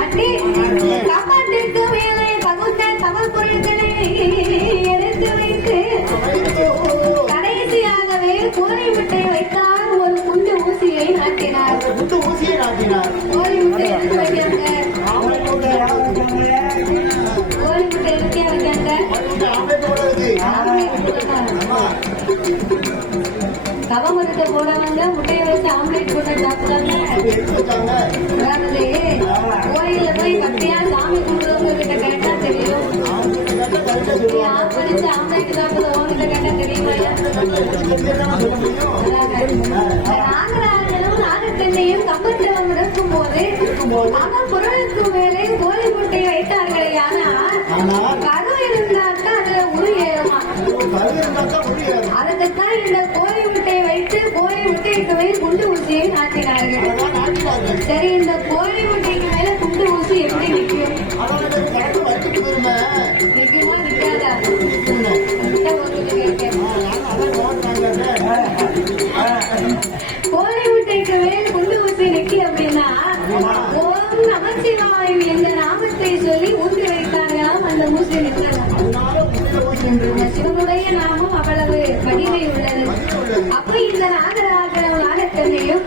நாட்டி கம்பத்திற்கு மேலே பகுத்த தமிழ் பொருட்களை எடுத்து வைத்து கடைசியாகவே கோழி முட்டை வைத்தார். ஒரு குண்டு ஊசியை நாட்டினார். கோழி முட்டை எடுத்து வைக்கிறாங்க. கோழி முட்டை எடுக்க வைக்காங்க. கவமரத்தை போடவங்க முட்டையை வச்சு ஆம்லேட் போட்டு சாப்பிட்டாங்க. அதாவது கோயில போய் பத்தியா சாமி கும்பிடுறவங்க கிட்ட கேட்டா தெரியும். ஆப்படிச்சு ஆம்லேட் சாப்பிடுறது உங்ககிட்ட கேட்டா தெரியுமா? நாகராஜனும் நாகத்தன்னையும் கம்பத்திரம் இருக்கும் போது அவன் பொருளுக்கு மேலே கோழி முட்டையை வைத்தார்களே. ஆனா கரு இருந்தாக்கா அதுல உரு ஏறுமா. அதுக்குத்தான் இந்த கோழி முட்டையை வைத்து கோழி முட்டைக்கு மேல் குண்டு ஊசியை நாட்டினார்கள். சரி, இந்த கோழி முட்டைக்கு மேல குண்டு ஊசி எப்படி நிற்கும்? நிற்குமா நிற்காதா? கோழி முட்டைக்கு மேல் குண்டு ஊசி நிற்கி அப்படின்னா ஓம் நமச்சிவாய் என்ற நாமத்தை சொல்லி ஊசி வைத்தாங்களாம். அந்த ஊசி நிற்கலாம். சிவனுடைய நாமம் அவ்வளவு வலிமை உள்ளது. அப்ப இந்த நாகராஜனும் நாகத்தன்னையும்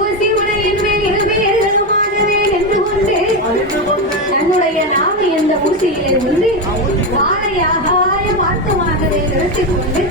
ஊசி உடையின் மேல் இருமாகவே நின்று கொண்டு தன்னுடைய நாம இந்த ஊசியிலே வந்து வாழையாக மாற்றமாகவே நிறுத்திக் கொண்டு